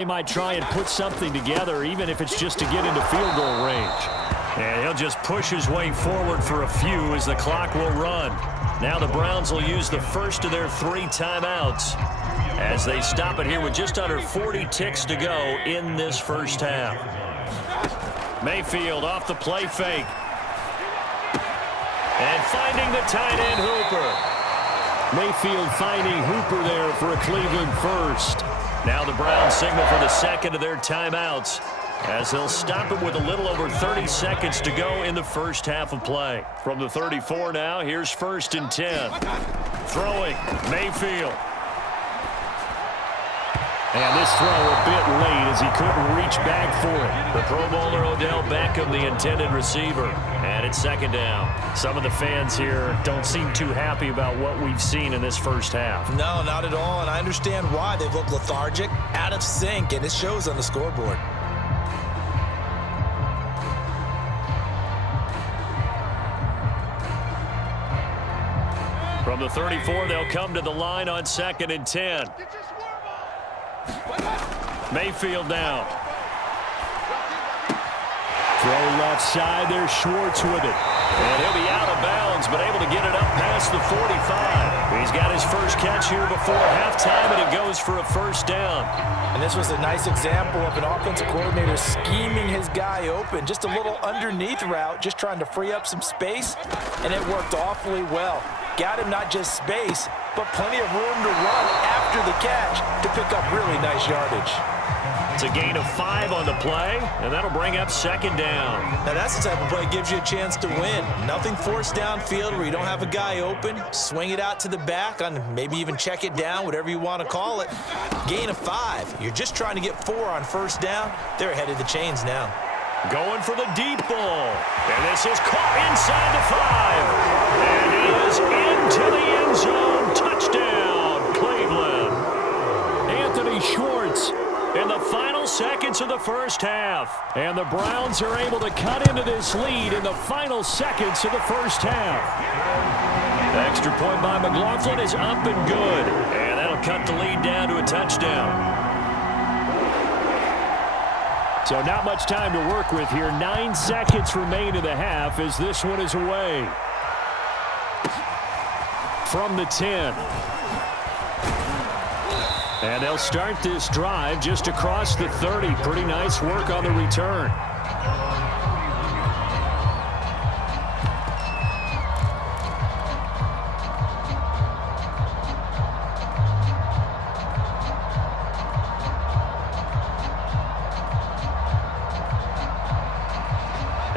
He might try and put something together, even if it's just to get into field goal range. And he'll just push his way forward for a few as the clock will run. Now the Browns will use the first of their 3 timeouts as they stop it here with just under 40 ticks to go in this first half. Mayfield off the play fake. And finding the tight end Hooper. Mayfield finding Hooper there for a Cleveland first. Now the Browns signal for the second of their timeouts as they'll stop it with a little over 30 seconds to go in the first half of play. From the 34 now, here's 1st and 10. Throwing, Mayfield. And this throw a bit late as he couldn't reach back for it. The Pro Bowler Odell Beckham, the intended receiver. And it's 2nd down. Some of the fans here don't seem too happy about what we've seen in this first half. No, not at all, and I understand why. They've looked lethargic, out of sync, and it shows on the scoreboard. From the 34, they'll come to the line on 2nd and 10. Mayfield now. Throw left side. There's Schwartz with it. And he'll be out of bounds, but able to get it up past the 45. He's got his first catch here before halftime, and it goes for a 1st down. And this was a nice example of an offensive coordinator scheming his guy open. Just a little underneath route, just trying to free up some space, and it worked awfully well. Got him not just space, but plenty of room to run after the catch to pick up really nice yardage. It's a gain of 5 on the play, and that'll bring up 2nd down. Now that's the type of play that gives you a chance to win. Nothing forced downfield where you don't have a guy open. Swing it out to the back, on maybe even check it down, whatever you want to call it. Gain of 5. You're just trying to get 4 on 1st down. They're ahead of the chains now. Going for the deep ball. And this is caught inside the 5. And he is into the end zone. Touchdown, Cleveland. Anthony Schwartz in the final seconds of the first half. And the Browns are able to cut into this lead in the final seconds of the first half. The extra point by McLaughlin is up and good. And that'll cut the lead down to a touchdown. So not much time to work with here. 9 seconds remain in the half as this one is away. From the 10. And they'll start this drive just across the 30. Pretty nice work on the return.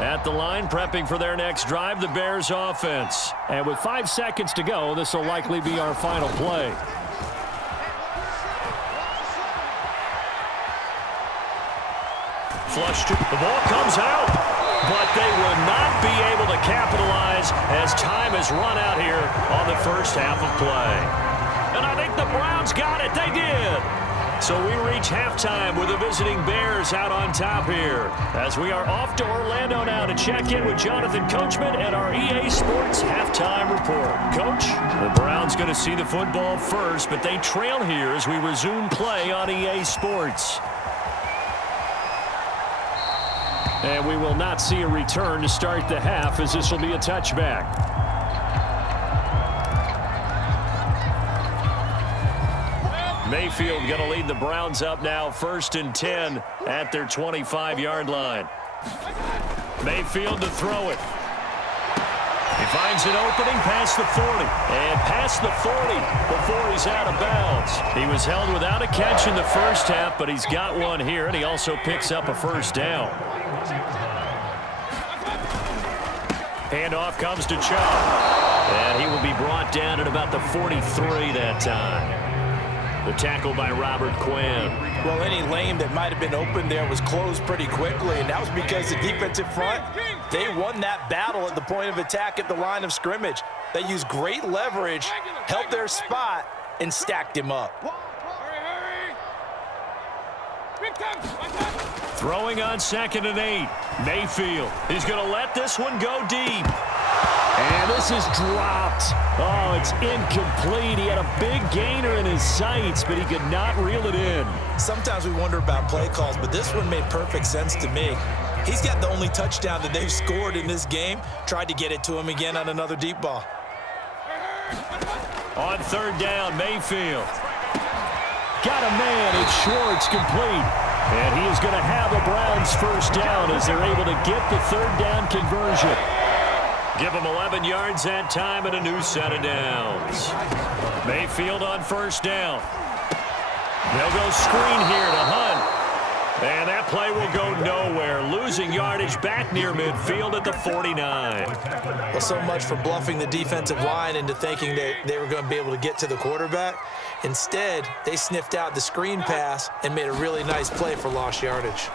At the line, prepping for their next drive, the Bears offense. And with 5 seconds to go, this will likely be our final play. Flush to the ball comes out, but they will not be able to capitalize as time has run out here on the first half of play. And I think the Browns got it. They did. So we reach halftime with the visiting Bears out on top here as we are off to Orlando now to check in with Jonathan Coachman and our EA Sports halftime report. Coach, the Browns going to see the football first, but they trail here as we resume play on EA Sports. And we will not see a return to start the half as this will be a touchback. Mayfield going to lead the Browns up now, 1st and 10 at their 25-yard line. Mayfield to throw it. He finds an opening past the 40. And past the 40 before he's out of bounds. He was held without a catch in the first half, but he's got one here, and he also picks up a 1st down. Handoff comes to Chubb. And he will be brought down at about the 43 that time. The tackle by Robert Quinn. Well, any lane that might have been open there was closed pretty quickly, and that was because the defensive front, they won that battle at the point of attack at the line of scrimmage. They used great leverage, held their spot, and stacked him up. Throwing on 2nd and 8. Mayfield. He's going to let this one go deep. And this is dropped. Oh, it's incomplete. He had a big gainer in his sights, but he could not reel it in. Sometimes we wonder about play calls, but this one made perfect sense to me. He's got the only touchdown that they've scored in this game. Tried to get it to him again on another deep ball. On third down, Mayfield. Got a man. It's Schwartz, complete. And he is going to have a Browns first down as they're able to get the third down conversion. Give him 11 yards that time and a new set of downs. Mayfield on first down. They'll go screen here to Hunt. And that play will go nowhere. Losing yardage back near midfield at the 49. Well, so much for bluffing the defensive line into thinking that they were going to be able to get to the quarterback. Instead, they sniffed out the screen pass and made a really nice play for lost yardage.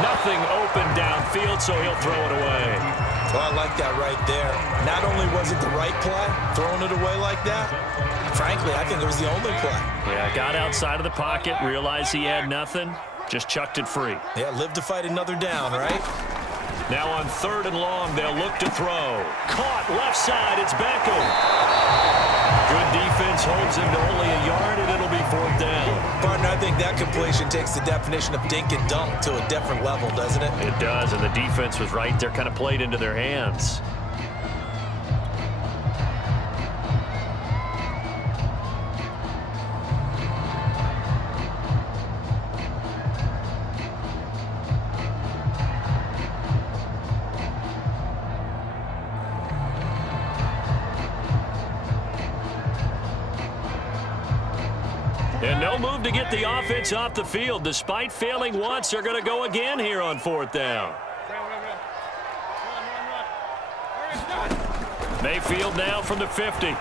Nothing open downfield, so he'll throw it away. Well, I like that right there. Not only was it the right play, throwing it away like that, frankly, I think it was the only play. Yeah, got outside of the pocket, realized he had nothing, just chucked it free. Yeah, live to fight another down, right? Now on third and long, they'll look to throw. Caught left side, it's Beckham. Good defense holds him to only a yard, and it'll be fourth down. Partner, I think that completion takes the definition of dink and dunk to a different level, doesn't it? It does, and the defense was right there, kind of played into their hands. And no move to get the offense off the field. Despite failing once, they're going to go again here on fourth down. Mayfield now from the 50. And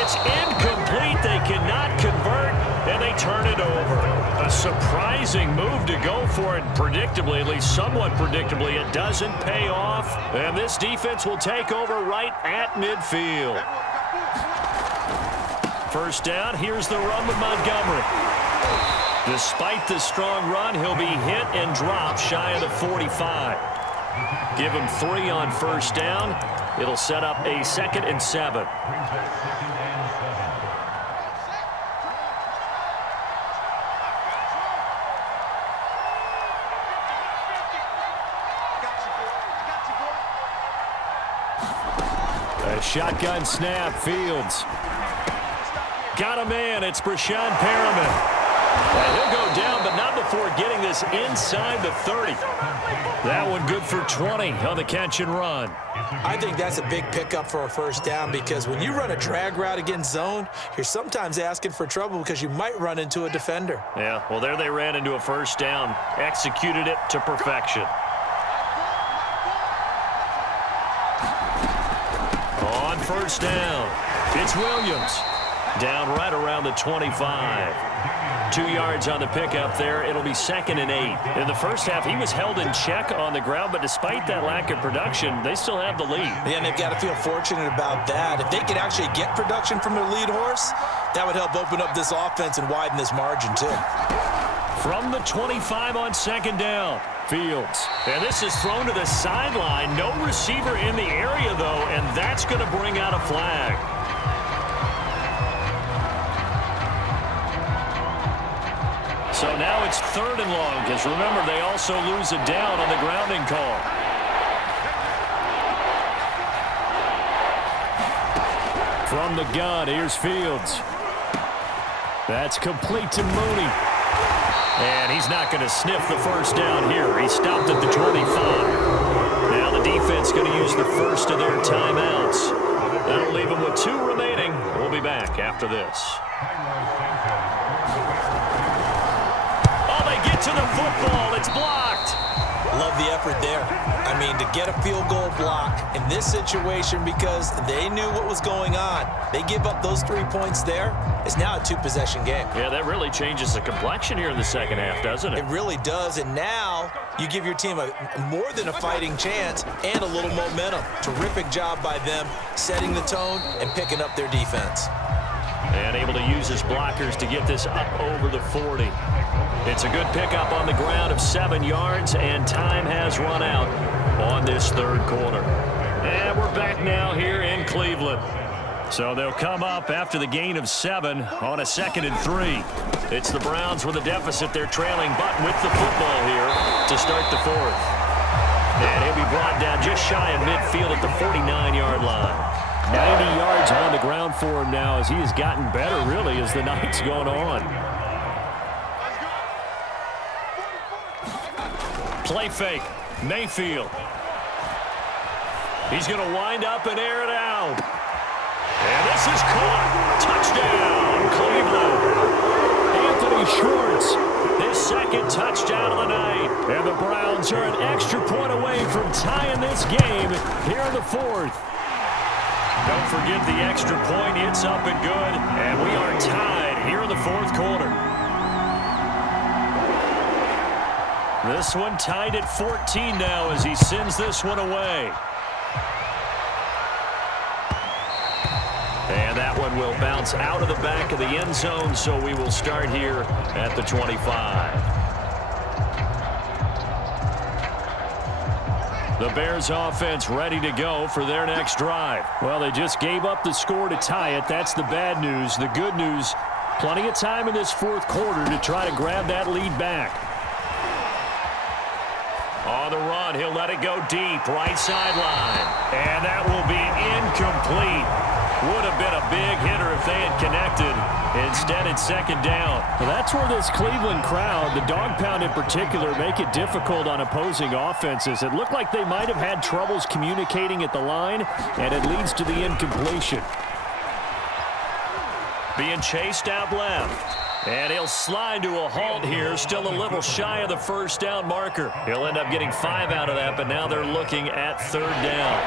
it's incomplete. They cannot convert, and they turn it over. A surprising move to go for it predictably, at least somewhat predictably. It doesn't pay off, and this defense will take over right at midfield. First down, here's the run with Montgomery. Despite the strong run, he'll be hit and dropped shy of the 45. Give him 3 on first down. It'll set up a 2nd and 7. A shotgun snap, Fields. Got a man, it's Brashon Perriman. And he'll go down, but not before getting this inside the 30. That one good for 20 on the catch and run. I think that's a big pickup for a first down because when you run a drag route against zone, you're sometimes asking for trouble because you might run into a defender. Yeah, well, there they ran into a first down, executed it to perfection. On first down, it's Williams. Down right around the 25. 2 yards on the pickup there. It'll be 2nd and 8. In the first half, he was held in check on the ground, but despite that lack of production, they still have the lead. Yeah, and they've got to feel fortunate about that. If they could actually get production from their lead horse, that would help open up this offense and widen this margin, too. From the 25 on 2nd down, Fields. And this is thrown to the sideline. No receiver in the area, though, and that's going to bring out a flag. So now it's 3rd and long, because remember, they also lose a down on the grounding call. From the gun, here's Fields. That's complete to Mooney. And he's not going to sniff the first down here. He stopped at the 25. Now the defense going to use the first of their timeouts. That'll leave them with 2 remaining. We'll be back after this. To the football, it's blocked. Love the effort there. I mean, to get a field goal block in this situation because they knew what was going on. They give up those 3 points there. It's now a 2-possession game. Yeah, that really changes the complexion here in the second half, doesn't it? It really does, and now you give your team more than a fighting chance and a little momentum. Terrific job by them setting the tone and picking up their defense. And able to use his blockers to get this up over the 40. It's a good pickup on the ground of 7 yards, and time has run out on this third quarter. And we're back now here in Cleveland. So they'll come up after the gain of 7 on a 2nd and 3. It's the Browns with a deficit. They're trailing, but with the football here to start the 4th. And he'll be brought down just shy of midfield at the 49-yard line. 90 yards on the ground for him now as he has gotten better, really, as the night's gone on. Play fake. Mayfield. He's going to wind up and air it out. And this is caught. Touchdown, Cleveland. Anthony Schwartz, his 2nd touchdown of the night. And the Browns are an extra point away from tying this game here in the 4th. Don't forget the extra point. It's up and good. And we are tied here in the 4th quarter. This one tied at 14 now as he sends this one away. And that one will bounce out of the back of the end zone, so we will start here at the 25. The Bears offense ready to go for their next drive. Well, they just gave up the score to tie it. That's the bad news. The good news, plenty of time in this 4th quarter to try to grab that lead back. On the run, he'll let it go deep, right sideline. And that will be incomplete. Would have been a big hitter if they had connected. Instead, it's 2nd down. Well, that's where this Cleveland crowd, the dog pound in particular, make it difficult on opposing offenses. It looked like they might have had troubles communicating at the line, and it leads to the incompletion. Being chased out left. And he'll slide to a halt here, still a little shy of the 1st down marker. He'll end up getting 5 out of that, but now they're looking at 3rd down.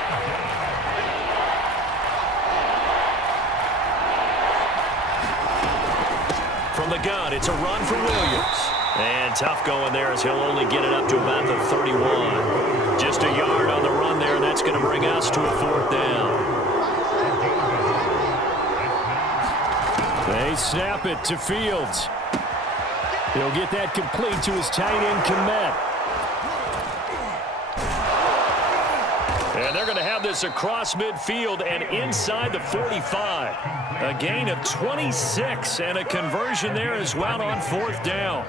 From the gun, it's a run for Williams. And tough going there as he'll only get it up to about the 31. Just a yard on the run there, and that's going to bring us to a 4th down. They snap it to Fields. He'll get that complete to his tight end, Kmet. And they're going to have this across midfield and inside the 45. A gain of 26 and a conversion there as well on 4th down.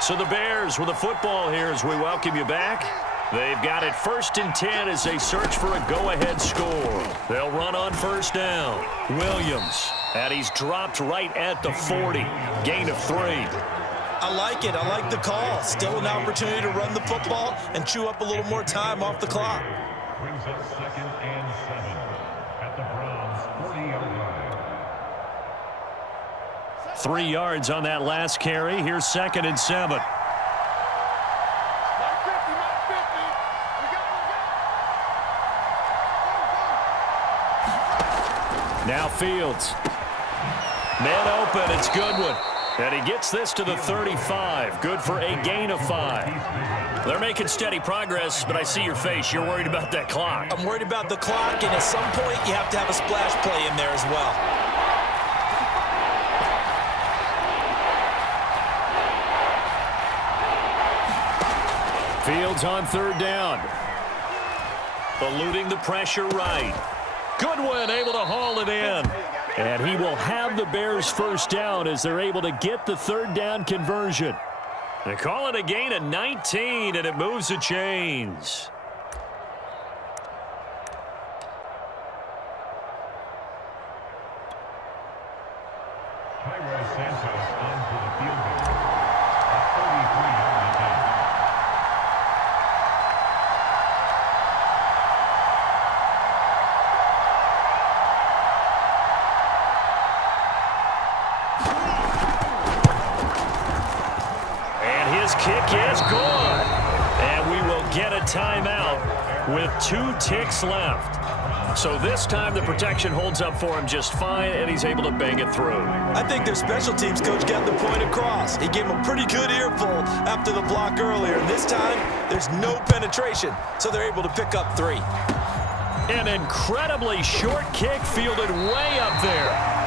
So the Bears with the football here as we welcome you back. They've got it 1st and 10 as they search for a go-ahead score. They'll run on 1st down. Williams, and he's dropped right at the 40. Gain of 3. I like it. I like the call. Still an opportunity to run the football and chew up a little more time off the clock. Brings up 2nd and 7 at the Browns' 40-yard line. 3 yards on that last carry. Here's 2nd and 7. Now Fields. Man open, it's Goodwin. And he gets this to the 35. Good for a gain of 5. They're making steady progress, but I see your face. You're worried about that clock. I'm worried about the clock, and at some point you have to have a splash play in there as well. Fields on 3rd down. Eluding the pressure right. Goodwin able to haul it in. And he will have the Bears 1st down as they're able to get the 3rd down conversion. They call it a gain of 19, and it moves the chains. Kick is good. And we will get a timeout with 2 ticks left. So this time the protection holds up for him just fine, and he's able to bang it through. I think their special teams coach got the point across. He gave him a pretty good earful after the block earlier. And this time, there's no penetration, so they're able to pick up 3. An incredibly short kick fielded way up there.